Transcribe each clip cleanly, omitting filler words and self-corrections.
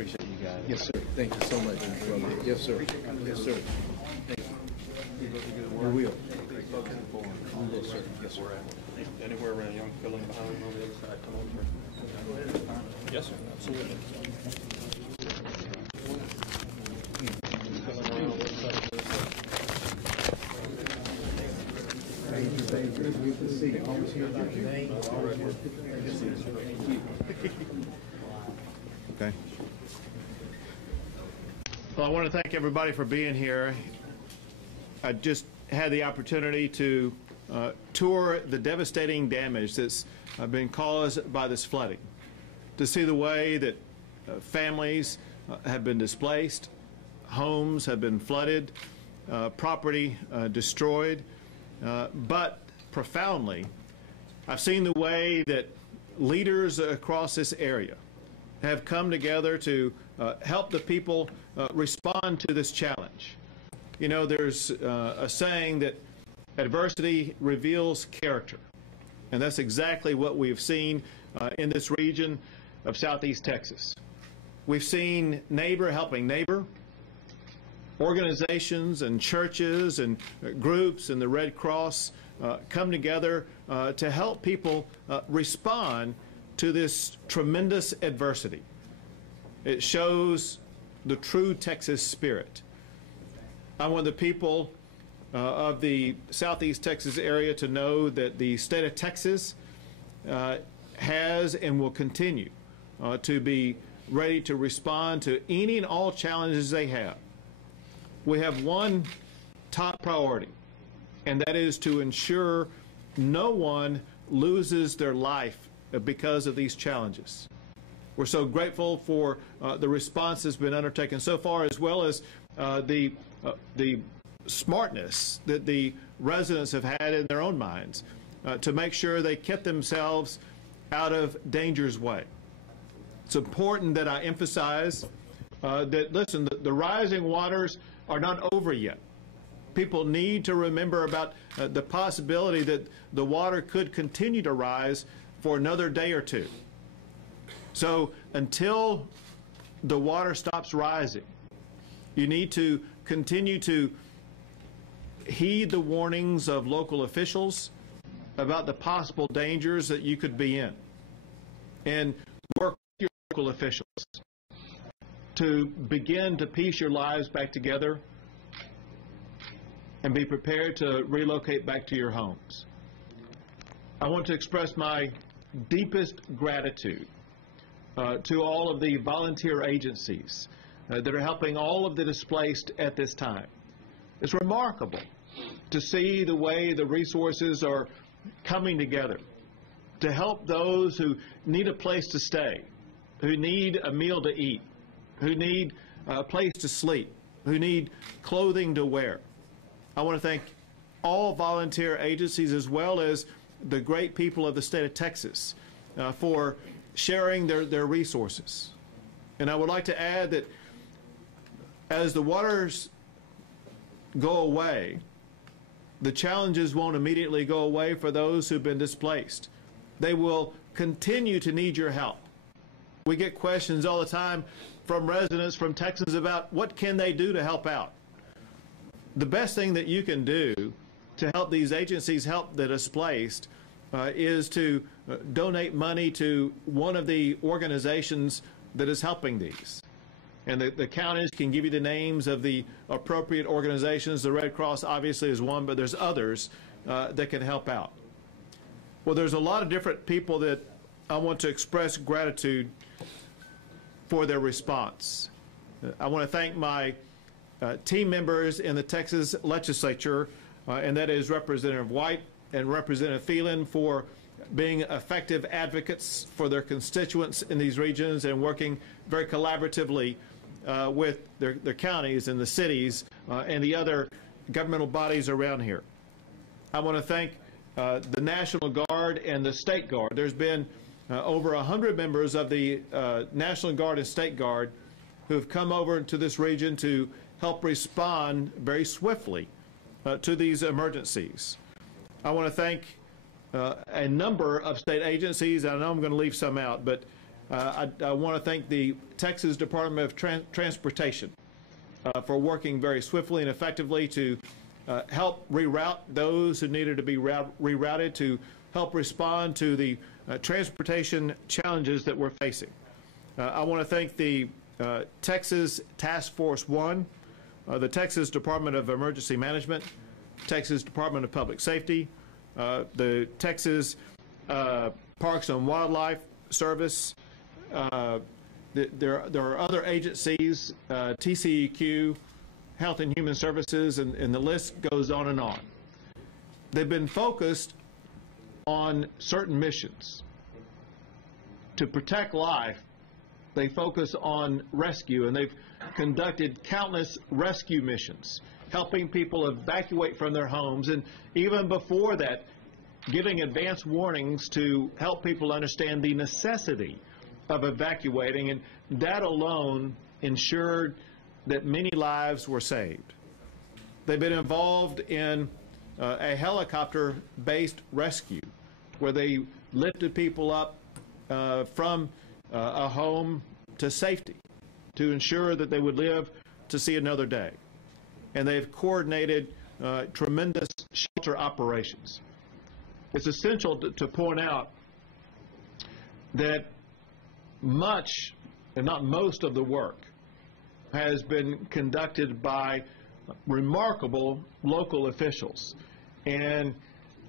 appreciate you guys. Yes, sir. Thank you so much, brother. Yes, sir. Yes, sir. Thank you. We will. Yes, sir. Yes, sir. Anywhere around young filling behind on the other side, come over. Yes, sir. Absolutely. Okay. Well, I want to thank everybody for being here. I just had the opportunity to tour the devastating damage that's been caused by this flooding, to see the way that families have been displaced, homes have been flooded, property destroyed, but profoundly, I've seen the way that leaders across this area have come together to help the people respond to this challenge. You know, there's a saying that adversity reveals character, and that's exactly what we've seen in this region of Southeast Texas. We've seen neighbor helping neighbor, organizations and churches and groups and the Red Cross come together to help people respond to this tremendous adversity. It shows the true Texas spirit. I want the people of the Southeast Texas area to know that the state of Texas has and will continue to be ready to respond to any and all challenges they have. We have one top priority, and that is to ensure no one loses their life because of these challenges. We're so grateful for the response that's been undertaken so far, as well as the smartness that the residents have had in their own minds to make sure they kept themselves out of danger's way. It's important that I emphasize that, listen, the rising waters are not over yet. People need to remember about the possibility that the water could continue to rise for another day or two. So until the water stops rising, you need to continue to heed the warnings of local officials about the possible dangers that you could be in, and work with your local officials to begin to piece your lives back together and be prepared to relocate back to your homes. I want to express my deepest gratitude to all of the volunteer agencies that are helping all of the displaced at this time. It's remarkable to see the way the resources are coming together to help those who need a place to stay, who need a meal to eat, who need a place to sleep, who need clothing to wear. I want to thank all volunteer agencies, as well as the great people of the state of Texas for sharing their resources. And I would like to add that as the waters go away, the challenges won't immediately go away for those who've been displaced. They will continue to need your help. We get questions all the time from residents, from Texans, about what can they do to help out. The best thing that you can do to help these agencies help the displaced is to donate money to one of the organizations that is helping these. And the counties can give you the names of the appropriate organizations. The Red Cross obviously is one, but there's others that can help out. Well, there's a lot of different people that I want to express gratitude for their response. I want to thank my team members in the Texas legislature, and that is Representative White and Representative Phelan, for being effective advocates for their constituents in these regions and working very collaboratively with their counties and the cities and the other governmental bodies around here. I want to thank the National Guard and the State Guard. There's been over 100 members of the National Guard and State Guard who have come over to this region to help respond very swiftly to these emergencies. I want to thank a number of state agencies. I know I'm going to leave some out, but I want to thank the Texas Department of Transportation for working very swiftly and effectively to help reroute those who needed to be rerouted, to help respond to the transportation challenges that we're facing. I want to thank the Texas Task Force 1, the Texas Department of Emergency Management, Texas Department of Public Safety, the Texas Parks and Wildlife Service. There are other agencies, TCEQ, Health and Human Services, and the list goes on and on. They've been focused on certain missions. To protect life, they focus on rescue, and they've conducted countless rescue missions, helping people evacuate from their homes, and even before that, giving advance warnings to help people understand the necessity of evacuating, and that alone ensured that many lives were saved. They've been involved in a helicopter-based rescue where they lifted people up from a home to safety to ensure that they would live to see another day. And they've coordinated tremendous shelter operations. It's essential to point out that much, and not most, of the work has been conducted by remarkable local officials. And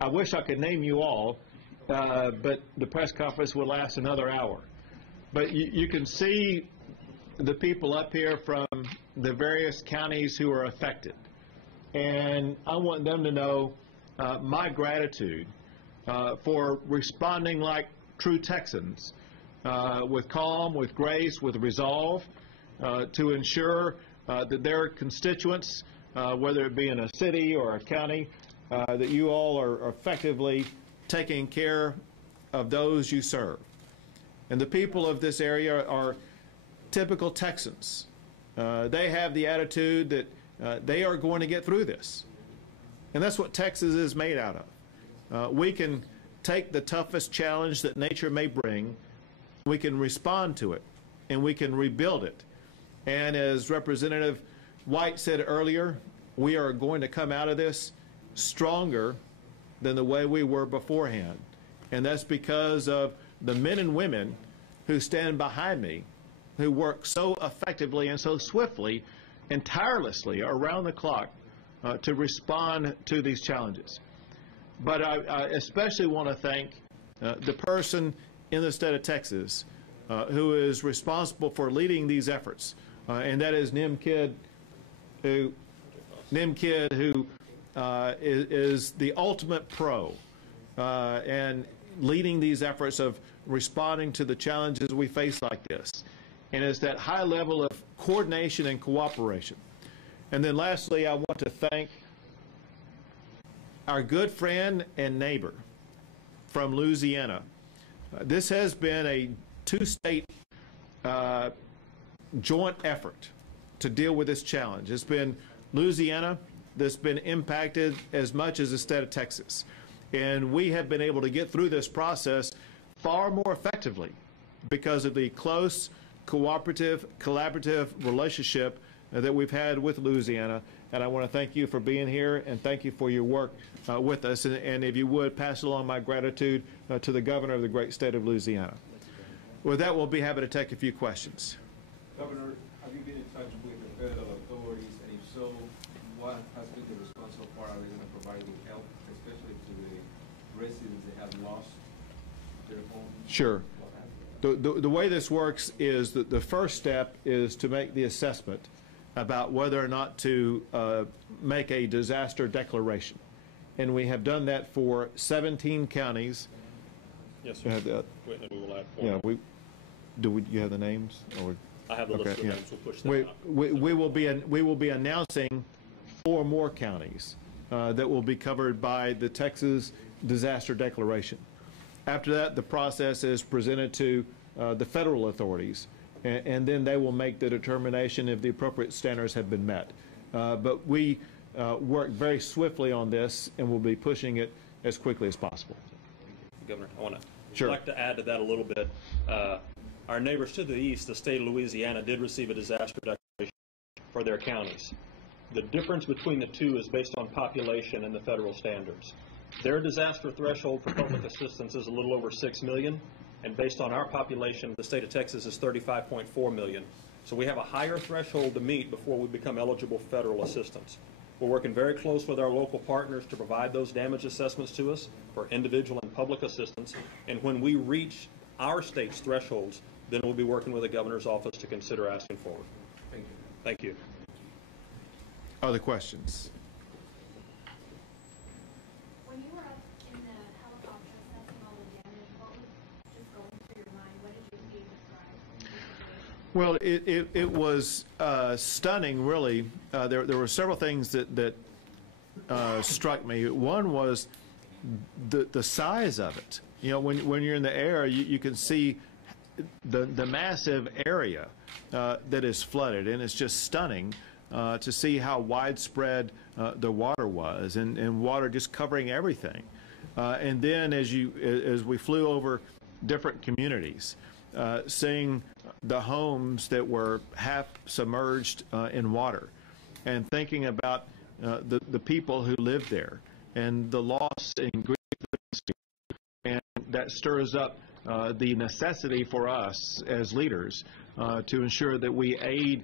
I wish I could name you all, but the press conference will last another hour. But you can see the people up here from the various counties who are affected. And I want them to know my gratitude for responding like true Texans, with calm, with grace, with resolve, to ensure that their constituents, whether it be in a city or a county, that you all are effectively taking care of those you serve. And the people of this area are typical Texans. They have the attitude that they are going to get through this. And that's what Texas is made out of. We can take the toughest challenge that nature may bring, we can respond to it, and we can rebuild it. And as Representative White said earlier, we are going to come out of this stronger than the way we were beforehand. And that's because of the men and women who stand behind me, who work so effectively and so swiftly and tirelessly around the clock to respond to these challenges. But I especially want to thank the person in the state of Texas who is responsible for leading these efforts, and that is Nim Kidd, who is the ultimate pro and leading these efforts of responding to the challenges we face like this. And it's that high level of coordination and cooperation. And then lastly, I want to thank our good friend and neighbor from Louisiana. This has been a two-state joint effort to deal with this challenge. It's been Louisiana that's been impacted as much as the state of Texas. And we have been able to get through this process far more effectively because of the close, cooperative, collaborative relationship that we've had with Louisiana. And I want to thank you for being here and thank you for your work with us. And if you would, pass along my gratitude to the governor of the great state of Louisiana. With that, we'll be happy to take a few questions. Governor, have you been in touch with the federal authorities? And if so, what has been the response so far? Are they going to provide any help, especially to the residents that have lost their homes? Sure. The way this works is that the first step is to make the assessment about whether or not to make a disaster declaration. And we have done that for 17 counties. Yes, sir. We will add 4. Yeah, you have the names? Or? I have the list of yeah. names. We'll push them out. We will be announcing 4 more counties that will be covered by the Texas Disaster Declaration. After that, the process is presented to the federal authorities, and then they will make the determination if the appropriate standards have been met. But we work very swiftly on this, and we'll be pushing it as quickly as possible. Governor, I want to Sure. like to add to that a little bit. Our neighbors to the east, the state of Louisiana, did receive a disaster declaration for their counties. The difference between the two is based on population and the federal standards. Their disaster threshold for public assistance is a little over 6 million, and based on our population, the state of Texas is 35.4 million. So we have a higher threshold to meet before we become eligible for federal assistance. We're working very close with our local partners to provide those damage assessments to us for individual and public assistance, and when we reach our state's thresholds, then we'll be working with the governor's office to consider asking for it. Thank you. Thank you. Other questions? When you were up in the helicopter assessing all the damage, what was just going through your mind? What did you see describe? Well, it was stunning, really. There were several things that struck me. One was the size of it. You know, when you're in the air, you can see the massive area that is flooded, and it's just stunning to see how widespread the water was, and water just covering everything. And then as we flew over different communities, seeing the homes that were half submerged in water, and thinking about the people who lived there and the loss and grief, and that stirs up the necessity for us as leaders to ensure that we aid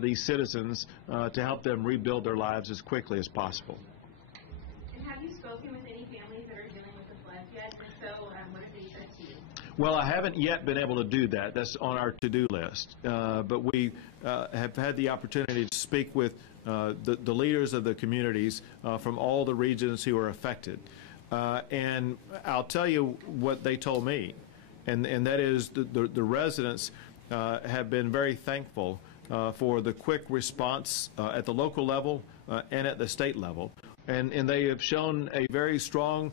these citizens to help them rebuild their lives as quickly as possible. And have you spoken with any families that are dealing with the floods yet? If so, what have they said to you? Well, I haven't yet been able to do that. That's on our to-do list. But we have had the opportunity to speak with the leaders of the communities from all the regions who are affected. And I'll tell you what they told me, and that is the residents have been very thankful for the quick response at the local level and at the state level. And they have shown a very strong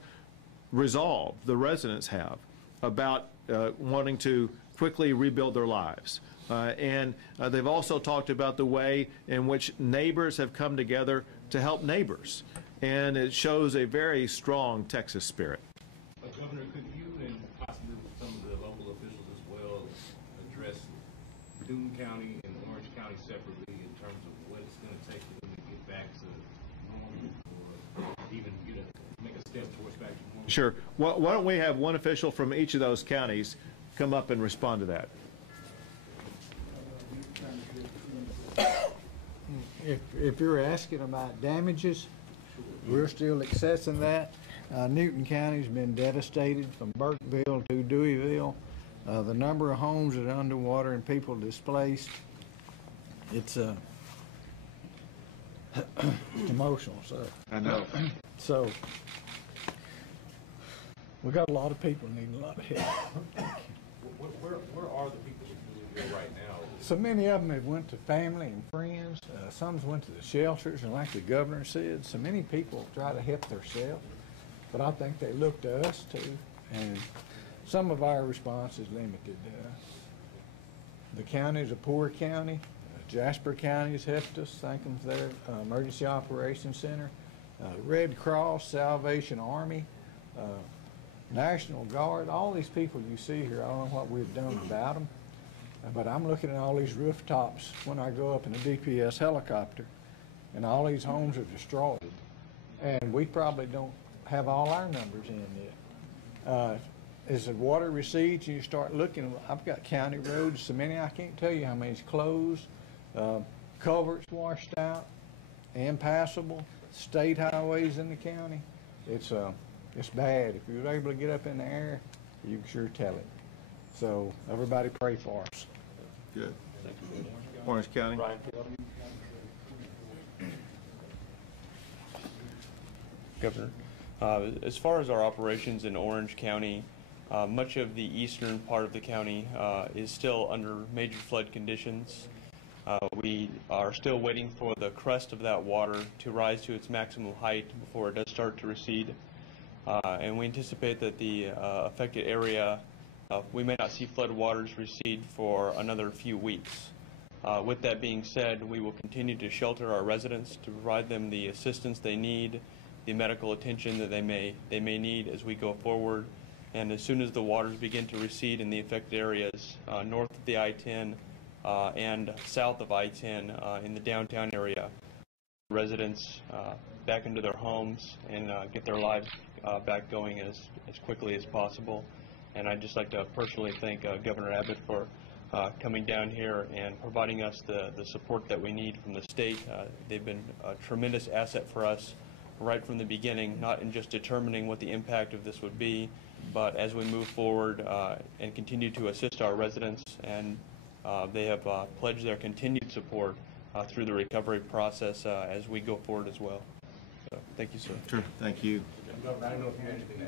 resolve, the residents have, about wanting to quickly rebuild their lives. And they've also talked about the way in which neighbors have come together to help neighbors. And it shows a very strong Texas spirit. Governor, could you and possibly some of the local officials as well address Dune County and Orange County separately in terms of what it's going to take for them to get back to normal, or even make a step towards back to normal? Sure. Well, why don't we have one official from each of those counties come up and respond to that? If you're asking about damages, we're still assessing that. Newton County's been devastated from Burkeville to Deweyville. The number of homes that are underwater and people displaced, it's emotional. So I know. So we got a lot of people needing a lot of help. Where are the people who live right now? So many of them have went to family and friends. Some went to the shelters, and like the governor said, so many people try to help themselves. But I think they look to us too, and some of our response is limited. The county is a poor county. Jasper County has helped us. Thank them for their emergency operations center. Red Cross, Salvation Army, National Guard, all these people you see here, I don't know what we've done about them. But I'm looking at all these rooftops when I go up in a DPS helicopter, and all these homes are destroyed. And we probably don't have all our numbers in yet. As the water recedes and you start looking, I've got county roads, so many I can't tell you how many's closed, culverts washed out, impassable, state highways in the county. It's bad. If you're able to get up in the air, you can sure tell it. So everybody pray for us. Good. Orange County. Ryan. Governor, as far as our operations in Orange County, much of the eastern part of the county is still under major flood conditions. We are still waiting for the crest of that water to rise to its maximum height before it does start to recede. And we anticipate that the affected area, we may not see flood waters recede for another few weeks. With that being said, we will continue to shelter our residents to provide them the assistance they need, the medical attention that they may need as we go forward. And as soon as the waters begin to recede in the affected areas north of the I-10 and south of I-10 in the downtown area, residents back into their homes and get their lives back going as quickly as possible. And I'd just like to personally thank Governor Abbott for coming down here and providing us the support that we need from the state. They've been a tremendous asset for us right from the beginning, not in just determining what the impact of this would be, but as we move forward and continue to assist our residents. And they have pledged their continued support through the recovery process as we go forward as well. So, thank you, sir. Sure, thank you. I don't know if you had anything to add.